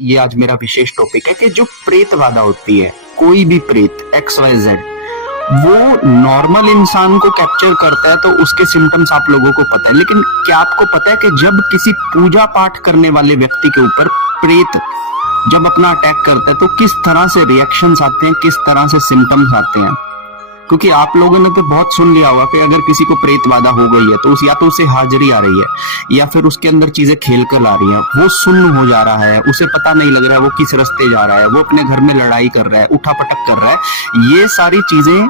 ये आज मेरा विशेष टॉपिक है कि जो प्रेत बाधा होती है, कोई भी प्रेत XYZ, वो नॉर्मल इंसान को कैप्चर करता है तो उसके सिम्टम्स आप लोगों को पता है। लेकिन क्या आपको पता है कि जब किसी पूजा पाठ करने वाले व्यक्ति के ऊपर प्रेत जब अपना अटैक करता है तो किस तरह से रिएक्शंस आते हैं, किस तरह से सिम्टम्स आते हैं? क्योंकि आप लोगों ने तो बहुत सुन लिया होगा कि अगर किसी को प्रेत बाधा हो गई है तो या तो उसे हाजिरी आ रही है या फिर उसके अंदर चीजें खेल कर आ रही हैं, वो सुन्न हो जा रहा है, उसे पता नहीं लग रहा है वो किस रास्ते जा रहा है, वो अपने घर में लड़ाई कर रहा है, उठापटक कर रहा है। ये सारी चीजें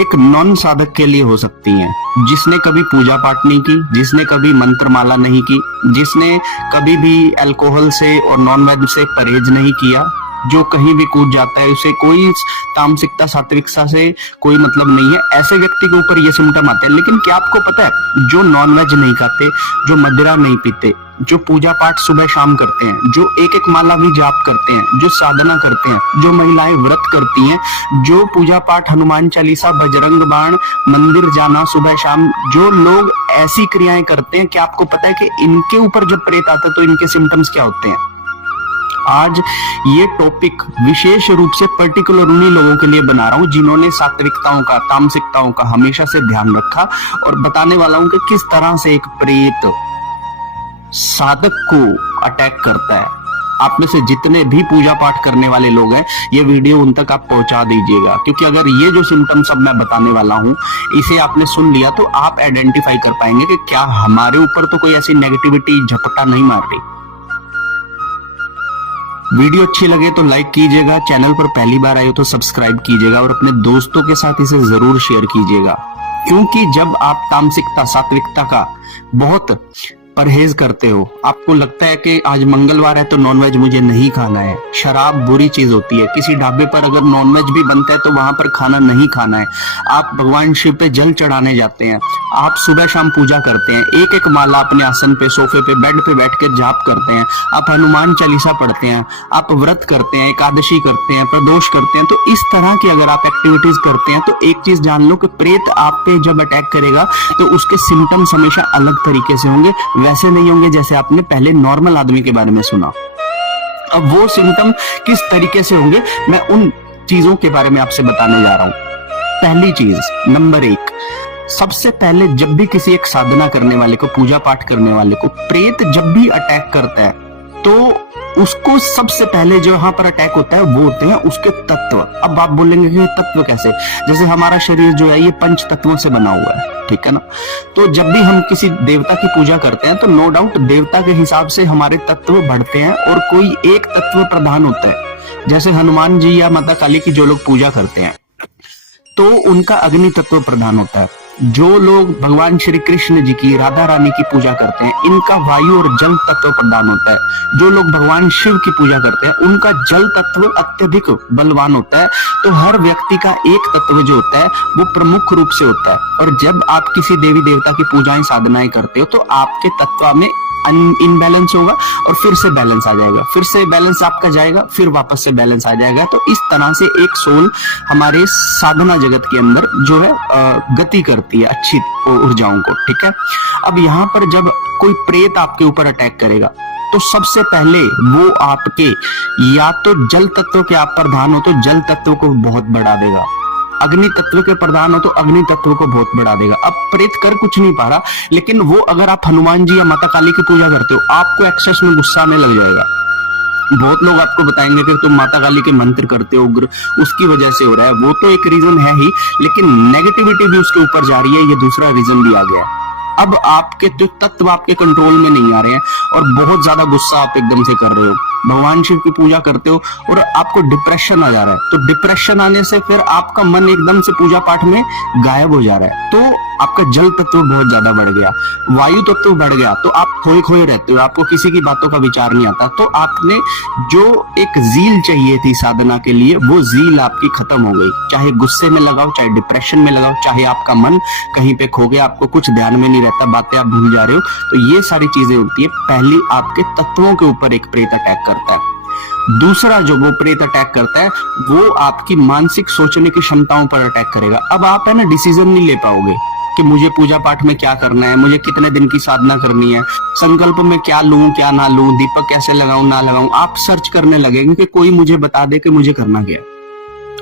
एक नॉन साधक के लिए हो सकती हैं, जिसने कभी पूजा पाठ नहीं की, जिसने कभी मंत्रमाला नहीं की, जिसने कभी भी अल्कोहल से और नॉन वेज से परहेज नहीं किया, जो कहीं भी कूद जाता है, उसे कोई तामसिकता सात्विकता से कोई मतलब नहीं है, ऐसे व्यक्ति के ऊपर ये सिम्टम आते हैं। लेकिन क्या आपको पता है, जो नॉन वेज नहीं खाते, जो मदिरा नहीं पीते, जो पूजा पाठ सुबह शाम करते हैं, जो एक एक माला भी जाप करते हैं, जो साधना करते हैं, जो महिलाएं व्रत करती हैं, जो पूजा पाठ हनुमान चालीसा बजरंग बाण मंदिर जाना सुबह शाम, जो लोग ऐसी क्रियाएं करते हैं, क्या आपको पता है कि इनके ऊपर जब प्रेत आता है तो इनके सिम्टम्स क्या होते हैं? आज ये टॉपिक विशेष रूप से पर्टिकुलर उन्हीं लोगों के लिए बना रहा हूं जिन्होंने सात्विकताओं का, तामसिकताओं का हमेशा से ध्यान रखा, और बताने वाला हूं कि किस तरह से एक प्रेत साधक को अटैक करता है। आप में से जितने भी पूजा पाठ करने वाले लोग हैं, ये वीडियो उन तक आप पहुंचा दीजिएगा, क्योंकि अगर ये जो सिम्टम्स अब मैं बताने वाला हूं इसे आपने सुन लिया तो आप आइडेंटिफाई कर पाएंगे कि क्या हमारे ऊपर तो कोई ऐसी नेगेटिविटी झपटा नहीं मार रही। वीडियो अच्छी लगे तो लाइक कीजिएगा, चैनल पर पहली बार आए हो तो सब्सक्राइब कीजिएगा और अपने दोस्तों के साथ इसे जरूर शेयर कीजिएगा। क्योंकि जब आप तामसिकता सात्विकता का बहुत परहेज करते हो, आपको लगता है कि आज मंगलवार है तो नॉनवेज मुझे नहीं खाना है, शराब बुरी चीज होती है, किसी ढाबे पर अगर नॉनवेज भी बनता है तो वहां पर खाना नहीं खाना है, आप भगवान शिव पे जल चढ़ाने जाते हैं, आप सुबह शाम पूजा करते हैं, एक एक माला अपने आसन पे, सोफे पे, बेड पे बैठ के जाप करते हैं, आप हनुमान चालीसा पढ़ते हैं, आप व्रत करते हैं, एकादशी करते हैं, प्रदोष करते हैं, तो इस तरह की अगर आप एक्टिविटीज करते हैं तो एक चीज जान लो कि प्रेत आप पे जब अटैक करेगा तो उसके सिम्टम्स हमेशा अलग तरीके से होंगे, वैसे नहीं होंगे जैसे आपने पहले नॉर्मल आदमी के बारे में सुना। अब वो सिम्टम किस तरीके से होंगे मैं उन चीजों के बारे में आपसे बताने जा रहा हूं। पहली चीज, नंबर 1, सबसे पहले जब भी किसी एक साधना करने वाले को, पूजा पाठ करने वाले को प्रेत जब भी अटैक करता है तो उसको सबसे पहले जो यहाँ पर अटैक होता है वो होते हैं उसके तत्व। अब आप बोलेंगे कि तत्व कैसे? जैसे हमारा शरीर जो है ये 5 तत्वों से बना हुआ है, ठीक है ना? तो जब भी हम किसी देवता की पूजा करते हैं तो नो डाउट देवता के हिसाब से हमारे तत्व बढ़ते हैं और कोई एक तत्व प्रधान होता है। जैसे हनुमान जी या माता काली की जो लोग पूजा करते हैं तो उनका अग्नि तत्व प्रधान होता है। जो लोग भगवान श्री कृष्ण जी की, राधा रानी की पूजा करते हैं, इनका वायु और जल तत्व प्रदान होता है। जो लोग भगवान शिव की पूजा करते हैं उनका जल तत्व अत्यधिक बलवान होता है। तो हर व्यक्ति का एक तत्व जो होता है वो प्रमुख रूप से होता है, और जब आप किसी देवी देवता की पूजाएं साधनाएं करते हो तो आपके तत्व में इनबैलेंस होगा और फिर से बैलेंस आ जाएगा, फिर से बैलेंस आपका जाएगा, फिर वापस से बैलेंस आ जाएगा। तो इस तरह से एक सोल हमारे साधना जगत के अंदर जो है गति करती है अच्छी ऊर्जाओं को, ठीक है। अब यहाँ पर जब कोई प्रेत आपके ऊपर अटैक करेगा तो सबसे पहले वो आपके या तो जल तत्व के आप प्रधान हो तो जल तत्व को बहुत बढ़ा देगा, अग्नि तत्व के प्रधान हो तो अग्नि तत्व को बहुत बढ़ा देगा। अब प्रेत कर कुछ नहीं पा रहा, लेकिन वो अगर आप हनुमान जी या माता काली की पूजा करते हो आपको एक्सेस में गुस्सा आने लग जाएगा। बहुत लोग आपको बताएंगे कि तुम माता काली के मंत्र करते हो उग्र, उसकी वजह से हो रहा है। वो तो एक रीजन है ही, लेकिन नेगेटिविटी भी उसके ऊपर जा रही है, ये दूसरा रीजन भी आ गया। अब आपके जो तत्व आपके कंट्रोल में नहीं आ रहे हैं और बहुत ज्यादा गुस्सा आप एकदम से कर रहे हो, भगवान शिव की पूजा करते हो और आपको डिप्रेशन आ जा रहा है, तो डिप्रेशन आने से फिर आपका मन एकदम से पूजा पाठ में गायब हो जा रहा है। तो आपका जल तत्व बहुत ज्यादा बढ़ गया, वायु तत्व बढ़ गया, तो आप खोए खोए रहते हो, आपको किसी की बातों का विचार नहीं आता। तो आपने जो एक जील चाहिए थी साधना के लिए, वो जील आपकी खत्म हो गई। चाहे गुस्से में लगाओ, चाहे डिप्रेशन में लगाओ, चाहे आपका मन कहीं पे खो गया, आपको कुछ ध्यान में नहीं रहता, बातें आप भूल जा रहे हो, तो ये सारी चीजें होती है। पहली आपके तत्वों के ऊपर एक प्रेत अटैक करता है। दूसरा जो वो प्रेत अटैक करता है वो आपकी मानसिक सोचने की क्षमताओं पर अटैक करेगा। अब आप है ना डिसीजन नहीं ले पाओगे कि मुझे पूजा पाठ में क्या करना है, मुझे कितने दिन की साधना करनी है, संकल्प में क्या लूं क्या ना लूं, दीपक कैसे लगाऊं ना लगाऊं, आप सर्च करने लगेंगे कि कोई मुझे बता दे कि मुझे करना क्या है।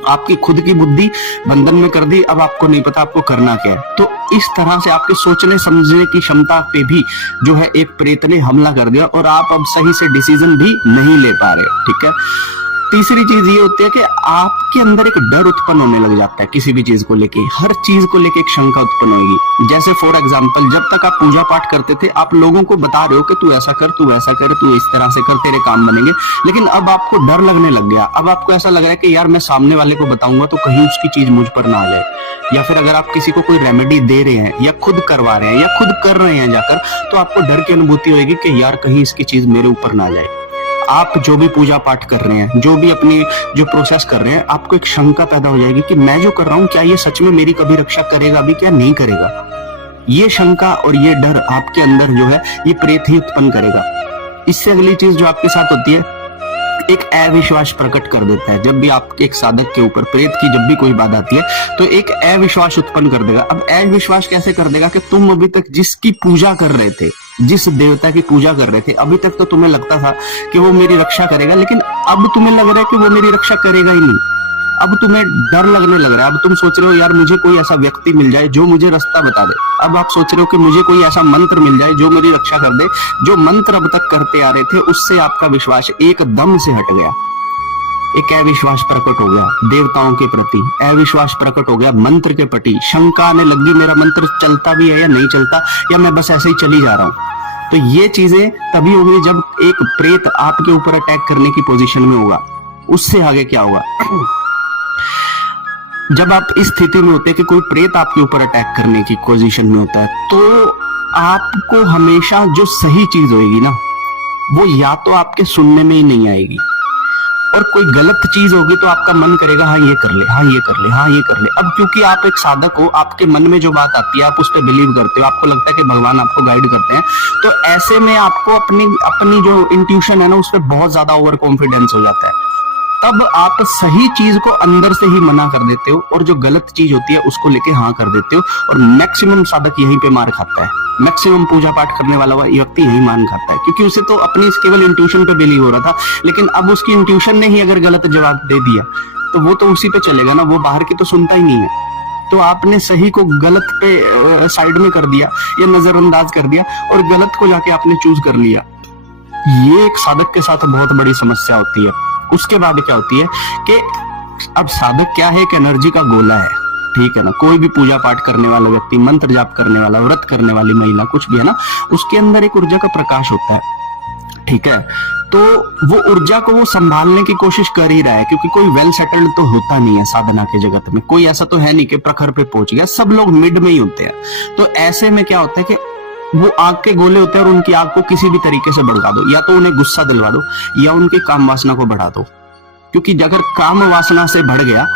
आपकी खुद की बुद्धि बंधन में कर दी, अब आपको नहीं पता आपको करना क्या है। तो इस तरह से आपके सोचने समझने की क्षमता पे भी जो है एक प्रेत ने हमला कर दिया और आप अब सही से डिसीजन भी नहीं ले पा रहे। ठीक है, तीसरी चीज ये होती है कि आपके अंदर एक डर उत्पन्न होने लग जाता है किसी भी चीज को लेके, हर चीज को लेके एक शंका उत्पन्न होगी। जैसे फॉर एग्जांपल, जब तक आप पूजा पाठ करते थे आप लोगों को बता रहे हो कि तू ऐसा कर, तू ऐसा कर, तू इस तरह से कर, तेरे काम बनेंगे, लेकिन अब आपको डर लगने लग गया। अब आपको ऐसा लग रहा है कि यार मैं सामने वाले को बताऊंगा तो कहीं उसकी चीज मुझ पर ना आ जाए, या फिर अगर आप किसी को कोई रेमेडी दे रहे हैं या खुद करवा रहे हैं या खुद कर रहे हैं जाकर, तो आपको डर की अनुभूति होगी कि यार कहीं इसकी चीज मेरे ऊपर ना आ जाए। आप जो भी पूजा पाठ कर रहे हैं, जो भी अपनी जो प्रोसेस कर रहे हैं, आपको एक शंका पैदा हो जाएगी कि मैं जो कर रहा हूं क्या ये सच में मेरी कभी रक्षा करेगा भी क्या नहीं करेगा। ये शंका और ये डर आपके अंदर जो है ये प्रेत ही उत्पन्न करेगा। इससे अगली चीज जो आपके साथ होती है, एक अविश्वास प्रकट कर देता है। जब भी आपके एक साधक के ऊपर प्रेत की जब भी कोई बाधा आती है तो एक अविश्वास उत्पन्न कर देगा। अब अविश्वास कैसे कर देगा कि तुम अभी तक जिसकी पूजा कर रहे थे, जिस देवता की पूजा कर रहे थे, अभी तक तो तुम्हें लगता था कि वो मेरी रक्षा करेगा, लेकिन अब तुम्हें लग रहा है कि वो मेरी रक्षा करेगा ही नहीं। अब तुम्हें डर लगने लग रहा है। अब तुम सोच रहे हो यार मुझे कोई ऐसा व्यक्ति मिल जाए जो मुझे रास्ता बता दे। अब आप सोच रहे हो कि मुझे कोई ऐसा मंत्र मिल जाए जो मेरी रक्षा कर दे। जो मंत्र अब तक करते आ रहे थे उससे आपका विश्वास एकदम से हट गया। एक अविश्वास प्रकट हो गया देवताओं के प्रति, अविश्वास प्रकट हो गया मंत्र के प्रति। शंका आने लगी मेरा मंत्र चलता भी है या नहीं चलता, या मैं बस ऐसे ही चली जा रहा हूं। तो ये चीजें तभी होंगी जब एक प्रेत आपके ऊपर अटैक करने की पोजीशन में होगा। उससे आगे क्या होगा, जब आप इस स्थिति में होते हैं कि कोई प्रेत आपके ऊपर अटैक करने की पोजीशन में होता है, तो आपको हमेशा जो सही चीज होगी ना, वो या तो आपके सुनने में ही नहीं आएगी, और कोई गलत चीज होगी तो आपका मन करेगा हाँ ये कर ले, हाँ ये कर ले, हाँ ये कर ले। अब क्योंकि आप एक साधक हो, आपके मन में जो बात आती है आप उस पर बिलीव करते हो, आपको लगता है कि भगवान आपको गाइड करते हैं, तो ऐसे में आपको अपनी जो इंट्यूशन है ना उस पर बहुत ज्यादा ओवर कॉन्फिडेंस हो जाता है। तब आप सही चीज को अंदर से ही मना कर देते हो और जो गलत चीज होती है उसको लेके हाँ कर देते हो। और मैक्सिमम साधक यहीं पे मार खाता है, मैक्सिमम पूजा पाठ करने वाला व्यक्ति यही मान खाता है, क्योंकि उसे तो अपनी केवल इंट्यूशन पे बिलीव हो रहा था, लेकिन अब उसकी इंट्यूशन ने ही अगर गलत जवाब दे दिया तो वो तो उसी पे चलेगा ना, वो बाहर की तो सुनता ही नहीं है। तो आपने सही को गलत पे साइड में कर दिया या नजरअंदाज कर दिया और गलत को जाके आपने चूज कर लिया। ये एक साधक के साथ बहुत बड़ी समस्या होती है। उसके बाद क्या होती है कि अब साधक क्या है, एक एनर्जी का गोला है, ठीक है ना। कोई भी पूजा पाठ करने वाला व्यक्ति, मंत्र जाप करने वाला, व्रत करने वाली महिला, कुछ भी है ना, उसके अंदर एक ऊर्जा का प्रकाश होता है, ठीक है। तो वो ऊर्जा को वो संभालने की कोशिश कर ही रहा है, क्योंकि कोई वेल सेटल्ड तो होता नहीं है साधना के जगत में। कोई ऐसा तो है नहीं कि प्रखर पे पहुंच गया, सब लोग मिड में ही होते हैं। तो ऐसे में क्या होता है कि वो आग के गोले होते हैं और उनकी आग को किसी भी तरीके से भड़का दो, या तो उन्हें गुस्सा दिलवा दो या उनकी काम वासना को बढ़ा दो। क्योंकि अगर काम वासना से बढ़ गया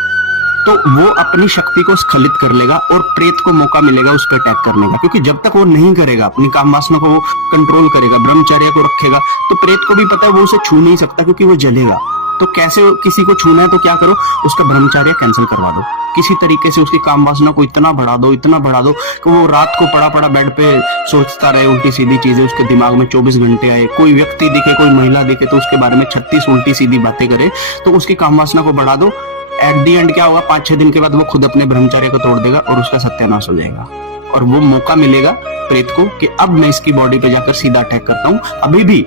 तो वो अपनी शक्ति को स्खलित कर लेगा और प्रेत को मौका मिलेगा उस पर अटैक करने का। क्योंकि जब तक वो नहीं करेगा, अपनी काम वासना को वो कंट्रोल करेगा, ब्रह्मचर्य को रखेगा, तो प्रेत को भी पता है वो उसे छू नहीं सकता क्योंकि वो जलेगा। तो कैसे किसी को छूना है तो क्या करो, उसका ब्रह्मचर्य कैंसिल करवा दो, किसी तरीके से उसकी काम वासना को इतना बढ़ा दो कि वो रात को पड़ा पड़ा बेड पे सोचता रहे उल्टी सीधी चीजें, उसके दिमाग में 24 घंटे आए। कोई व्यक्ति दिखे, कोई महिला दिखे तो उसके बारे में 36 उल्टी सीधी बातें करे, तो उसकी काम वासना को बढ़ा दो। एट दी एंड क्या होगा, 5-6 दिन के बाद वो खुद अपने ब्रह्मचर्य को तोड़ देगा और उसका सत्यानाश हो जाएगा। और वो मौका मिलेगा प्रेत को कि अब मैं इसकी बॉडी पे जाकर सीधा अटैक करता हूँ। अभी भी